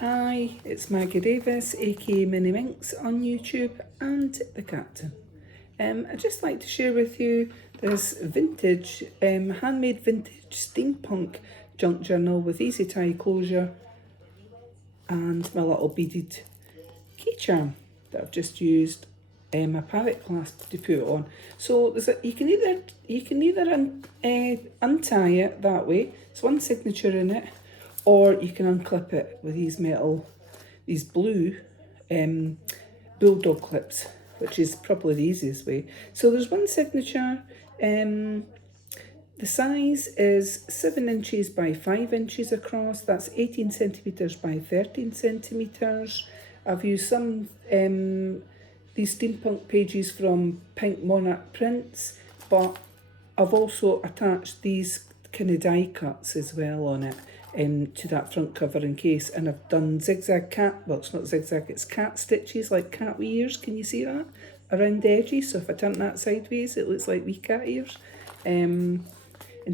Hi, it's Maggie Davis, aka Mini Minx on YouTube and the Captain. I'd just like to share with you this vintage, handmade vintage steampunk junk journal with easy tie closure and my little beaded key charm that I've just used my parrot clasp to put it on. So you can either untie it that way. It's one signature in it, or you can unclip it with these blue bulldog clips, which is probably the easiest way. So there's one signature. The size is 7 inches by 5 inches across. That's 18 centimetres by 13 centimetres. I've used some these steampunk pages from Pink Monarch Prints, but I've also attached these kind of die cuts as well on it to that front cover in case. And I've done zigzag cat, well, it's not zigzag, it's cat stitches, like cat wee ears. Can you see that? Around the edges. So if I turn that sideways, it looks like wee cat ears. And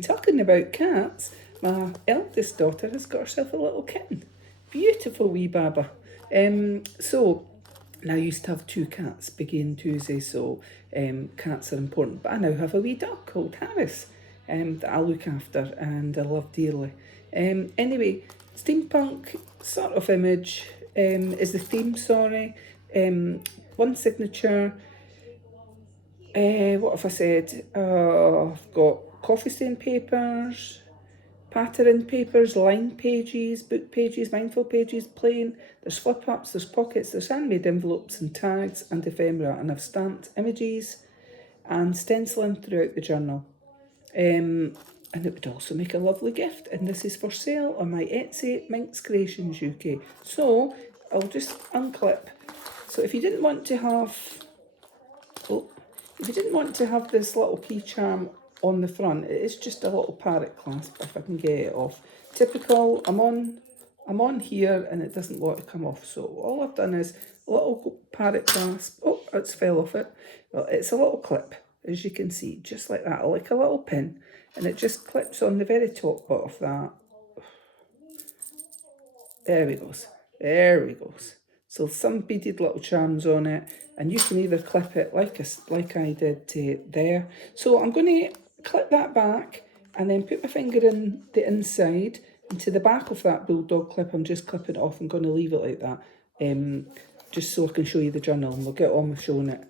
talking about cats, my eldest daughter has got herself a little kitten. Beautiful wee baba. So, and I used to have 2 cats, Biggie and Tuesday, so cats are important. But I now have a wee dog called Harris that I look after and I love dearly. Anyway, steampunk sort of image is the theme, sorry. One signature. What have I said? I've got coffee stain papers, pattern papers, line pages, book pages, mindful pages, plain. There's flip ups, there's pockets, there's handmade envelopes and tags and ephemera, and I've stamped images and stenciling throughout the journal. And it would also make a lovely gift. And this is for sale on my Etsy, MinxCreationsUK. So I'll just unclip. So if you didn't want to have, this little key charm on the front, it is just a little parrot clasp if I can get it off. Typical, I'm on here and it doesn't want to come off. So all I've done is a little parrot clasp. Oh, it's fell off it. Well, it's a little clip, as you can see, just like that, like a little pin. And it just clips on the very top part of that. There we goes. There we goes. So some beaded little charms on it, and you can either clip it like I did there. So I'm going to clip that back and then put my finger in the inside into the back of that bulldog clip. I'm just clipping it off. I'm going to leave it like that, just so I can show you the journal, and we'll get on with showing it.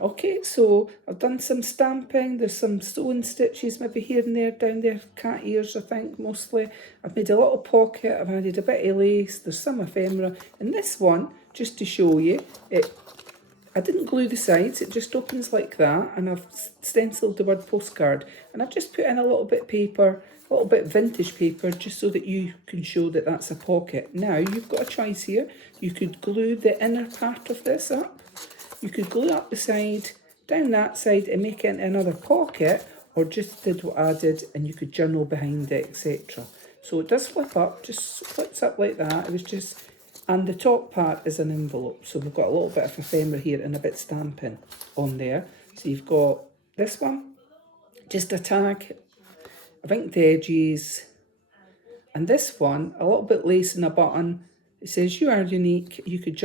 Okay, so I've done some stamping. There's some sewing stitches maybe here and there, down there, cat ears I think mostly. I've made a little pocket, I've added a bit of lace, there's some ephemera. And this one, just to show you, I didn't glue the sides, it just opens like that, and I've stenciled the word postcard. And I've just put in a little bit of paper, a little bit vintage paper, just so that you can show that that's a pocket. Now, you've got a choice here. You could glue the inner part of this up. You could glue up the side, down that side, and make it into another pocket, or just did what I did and you could journal behind it, etc. So it does flip up, just flips up like that. It was just, and the top part is an envelope. So we've got a little bit of ephemera here and a bit stamping on there. So you've got this one, just a tag, I've inked the edges, and this one, a little bit lace and a button. It says, you are unique. You could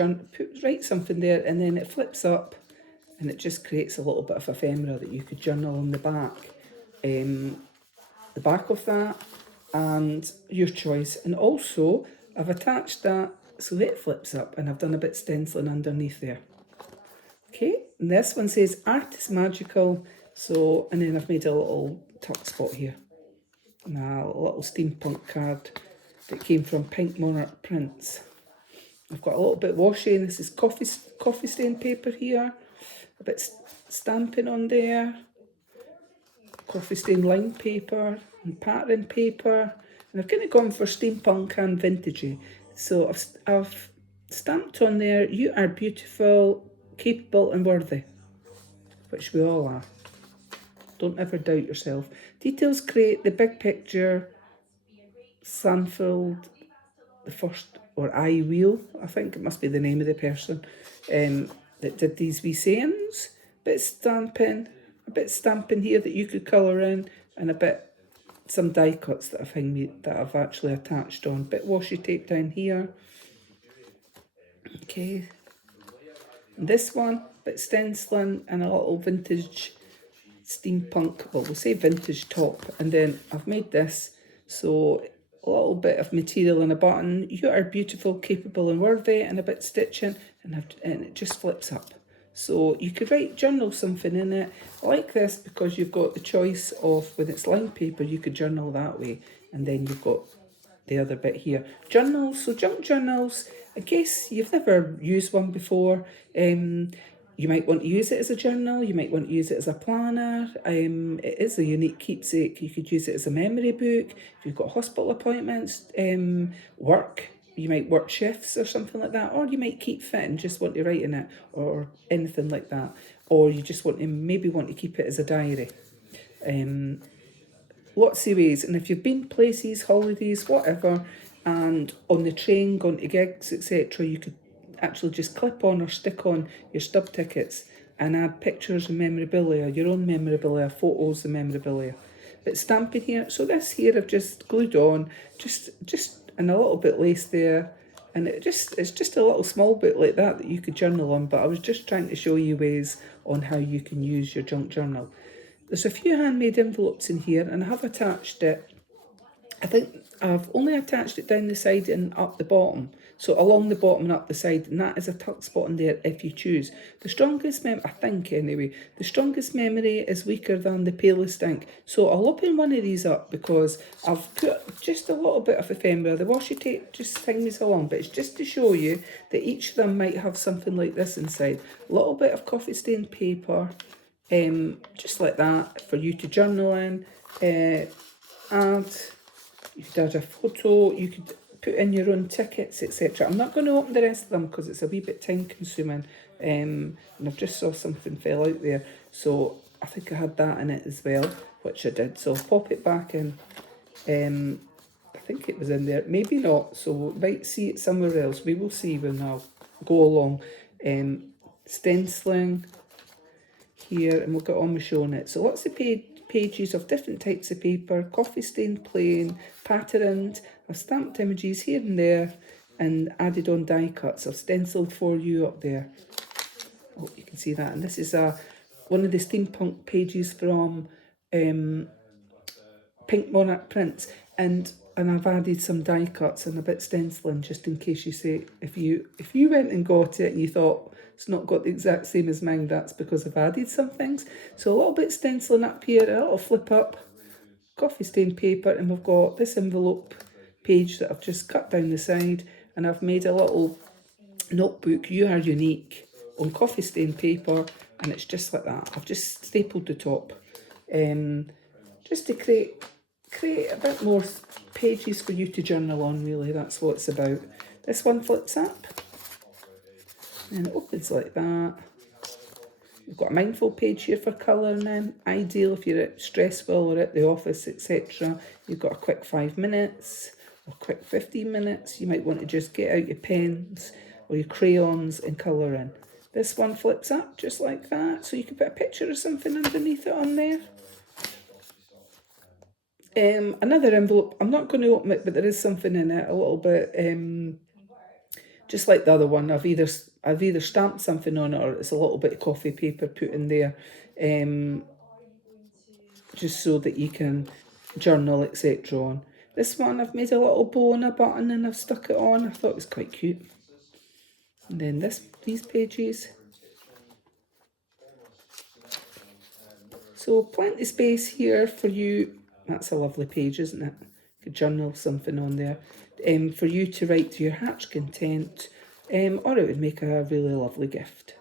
write something there, and then it flips up and it just creates a little bit of ephemera that you could journal on the back. The back of that, and your choice. And also, I've attached that so that it flips up, and I've done a bit stenciling underneath there. Okay, and this one says, art is magical. So, and then I've made a little tuck spot here. Now, a little steampunk card that came from Pink Monarch Prints. I've got a little bit washi, and this is coffee stain paper here. A bit stamping on there. Coffee stain line paper and pattern paper. And I've kind of gone for steampunk and vintagey. So I've stamped on there, you are beautiful, capable and worthy. Which we all are. Don't ever doubt yourself. Details create the big picture. Sanfield, the first, or I Wheel, I think it must be the name of the person that did these wee sayings. A bit stamping here that you could colour in, and some die cuts that I've actually attached on. Bit washi tape down here. Okay, this one, bit stenciling and a little vintage steampunk, well, we'll say vintage top. And then I've made this, so a little bit of material and a button. You are beautiful, capable and worthy, and a bit stitching, and it just flips up. So you could write journal something in it. I like this because you've got the choice of, when it's lined paper, you could journal that way, and then you've got the other bit here. Journals, so junk journals, in case you've never used one before, you might want to use it as a journal, you might want to use it as a planner. It is a unique keepsake. You could use it as a memory book. If you've got hospital appointments, work, you might work shifts or something like that, or you might keep fit and just want to write in it or anything like that, or you just want to maybe want to keep it as a diary. Lots of ways, and if you've been places, holidays, whatever, and on the train, going to gigs, etc., you could actually just clip on or stick on your stub tickets and add pictures and memorabilia, your own memorabilia, photos and memorabilia. But stamping here, so this here I've just glued on, just and a little bit lace there, and it's just a little small bit like that you could journal on, but I was just trying to show you ways on how you can use your junk journal. There's a few handmade envelopes in here, and I have attached it. I think I've only attached it down the side and up the bottom, so along the bottom and up the side, and that is a tuck spot in there if you choose. The strongest I think anyway, the strongest memory is weaker than the palest ink. So I'll open one of these up because I've put just a little bit of ephemera. The washi tape just things along, but it's just to show you that each of them might have something like this inside. A little bit of coffee stained paper, just like that, for you to journal in. Add, you could add a photo, you could put in your own tickets, etc. I'm not going to open the rest of them because it's a wee bit time consuming, and I've just saw something fell out there, so I think I had that in it as well, which I did. So I'll pop it back in. I think it was in there, maybe not, so we might see it somewhere else. We will see when I'll go along. Stenciling here, and we'll get on with showing it. So lots of pages of different types of paper, coffee stained plain, patterned. I've stamped images here and there and added on die cuts. I've stenciled for you up there. I hope you can see that. And this is one of the SteamPunk pages from Pink Monarch Prints, and I've added some die cuts and a bit stenciling just in case you say, if you went and got it and you thought it's not got the exact same as mine, that's because I've added some things. So a little bit stenciling up here, a little flip up, coffee stained paper, and we've got this envelope page that I've just cut down the side, and I've made a little notebook, You Are Unique, on coffee stained paper, and it's just like that. I've just stapled the top, just to create a bit more pages for you to journal on, really. That's what it's about. This one flips up and it opens like that. We've got a mindful page here for colouring in, ideal if you're at Stressville or at the office, etc. You've got a quick 5 minutes or quick 15 minutes. You might want to just get out your pens or your crayons and colour in. This one flips up just like that, so you can put a picture or something underneath it on there. Another envelope, I'm not going to open it, but there is something in it, a little bit, just like the other one. I've either stamped something on it or it's a little bit of coffee paper put in there, just so that you can journal, etc. on. This one, I've made a little bow and a button and I've stuck it on. I thought it was quite cute. And then these pages. So plenty of space here for you. That's a lovely page, isn't it? You could journal something on there. For you to write to your heart's content, or it would make a really lovely gift.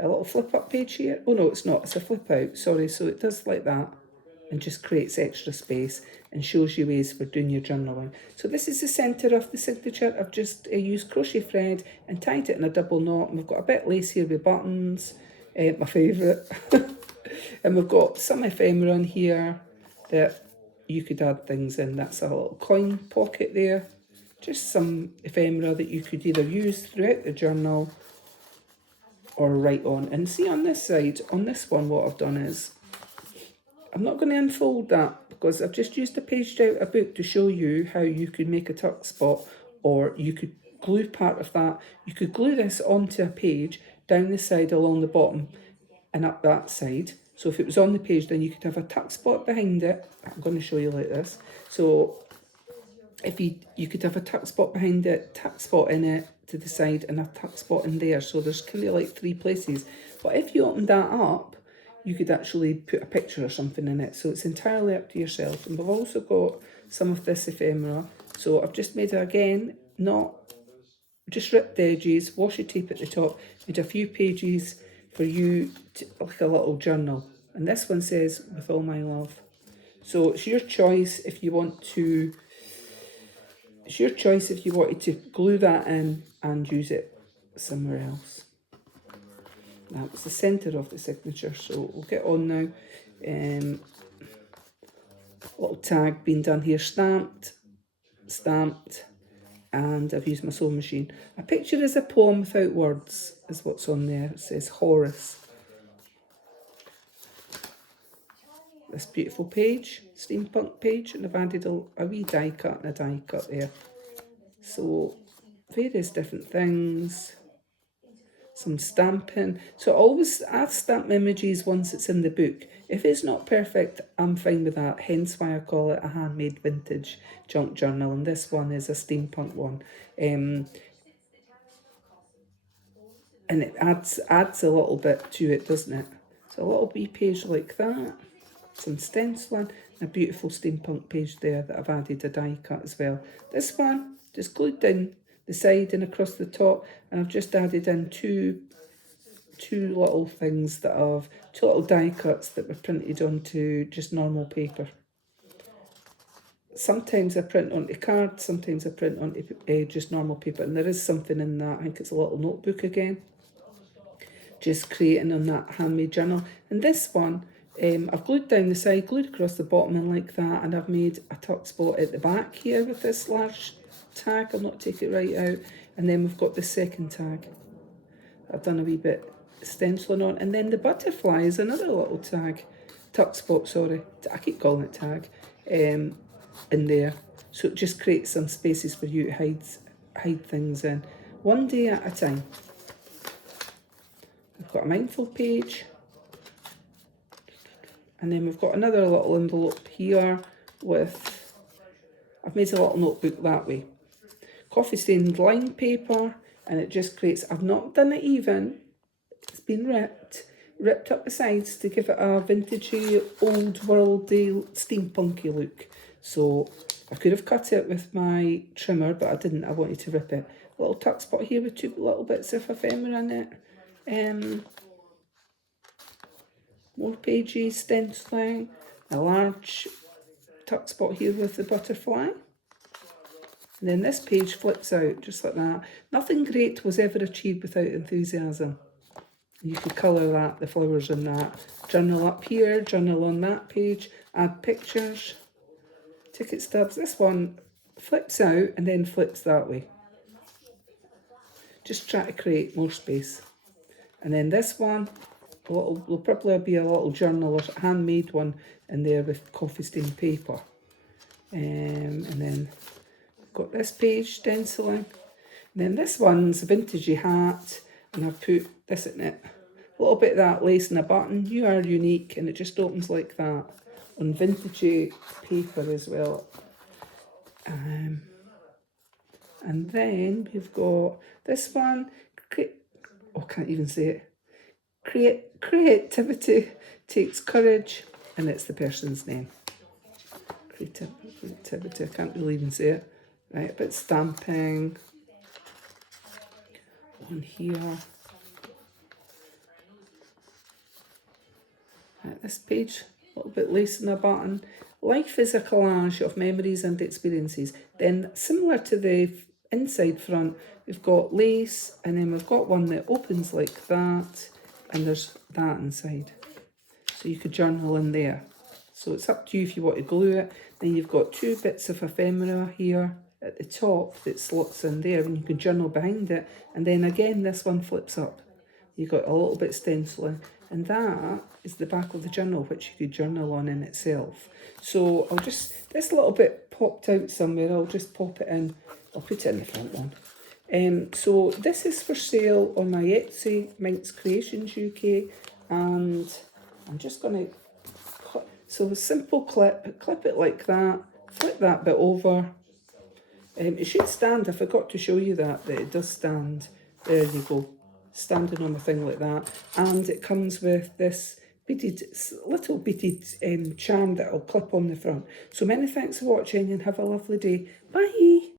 A little flip up page here. Oh no, it's not, it's a flip out, sorry. So it does like that and just creates extra space and shows you ways for doing your journaling. So this is the centre of the signature. I've just used crochet thread and tied it in a double knot, and we've got a bit lace here with buttons, my favourite. And we've got some ephemera in here that you could add things in. That's a little coin pocket there. Just some ephemera that you could either use throughout the journal or write on. And see on this side, on this one, what I've done is, I'm not going to unfold that because I've just used a paged out a book to show you how you could make a tuck spot, or you could glue part of that. You could glue this onto a page down the side along the bottom and up that side. So if it was on the page, then you could have a tuck spot behind it. I'm going to show you like this. So if you could have a tuck spot behind it, tuck spot in it to the side, and a tuck spot in there. So there's kind of like 3 places. But if you opened that up, you could actually put a picture or something in it. So it's entirely up to yourself. And we've also got some of this ephemera. So I've just made it again, not just ripped the edges, washi tape at the top, made a few pages for you, like a little journal. And this one says, with all my love. So it's your choice if you want to, it's your choice if you wanted to glue that in and use it somewhere else. That was the centre of the signature, so we'll get on now. Little tag being done here, stamped, and I've used my sewing machine. A picture is a poem without words, is what's on there. It says Horace. This beautiful page, SteamPunk page, and I've added a wee die cut and a die cut there. So various different things. Some stamping. So always I'll stamp images once it's in the book. If it's not perfect, I'm fine with that. Hence why I call it a handmade vintage junk journal. And this one is a steampunk one. And it adds a little bit to it, doesn't it? So a little wee page like that. Some stenciling. And a beautiful steampunk page there that I've added a die cut as well. This one, just glued down the side and across the top, and I've just added in two little things that I've, 2 little die cuts that were printed onto just normal paper. Sometimes I print onto cards, sometimes I print onto just normal paper, and there is something in that. I think it's a little notebook again, just creating on that handmade journal. And this one, I've glued down the side, glued across the bottom and like that, and I've made a tuck spot at the back here with this large tag. I'll not take it right out. And then we've got the second tag I've done a wee bit stenciling on, and then the butterfly is another little tag, tuck spot, sorry, I keep calling it tag, in there. So it just creates some spaces for you to hide things in. One day at a time. We've got a mindful page, and then we've got another little envelope here with, I've made a little notebook that way. Coffee stained lined paper, and it just creates, I've not done it even, it's been ripped up the sides to give it a vintagey, old worldy, steampunky look. So I could have cut it with my trimmer, but I didn't, I wanted to rip it. A little tuck spot here with 2 little bits of ephemera in it. More pages, stenciling, a large tuck spot here with the butterfly. And then this page flips out just like that. Nothing great was ever achieved without enthusiasm. You could colour that, the flowers in that. Journal up here, journal on that page, add pictures, ticket stubs. This one flips out and then flips that way. Just try to create more space. And then this one, there'll probably be a little journal or handmade one in there with coffee stained paper. And then we've got this page, stenciling. And then this one's a vintagey hat, and I've put this in it. A little bit of that lace and a button. You are unique, and it just opens like that on vintagey paper as well. And then we've got this one. I can't even say it. Creativity takes courage, and it's the person's name. Creativity, I can't really even say it. Right, a bit stamping on here. Right, this page, a little bit lace in a button. Life is a collage of memories and experiences. Then, similar to the inside front, we've got lace, and then we've got one that opens like that, and there's that inside. So you could journal in there. So it's up to you if you want to glue it. Then you've got 2 bits of ephemera here at the top that slots in there, and you can journal behind it. And then again, this one flips up. You've got a little bit stenciling, and that is the back of the journal, which you could journal on in itself. So this little bit popped out somewhere. I'll just pop it in. I'll put it in the front one. So this is for sale on my Etsy, MinxCreationsUK, and I'm just going to, so a simple clip it like that, flip that bit over. It should stand. I forgot to show you that it does stand. There you go, standing on the thing like that. And it comes with this beaded, little beaded charm that I'll clip on the front. So many thanks for watching and have a lovely day. Bye!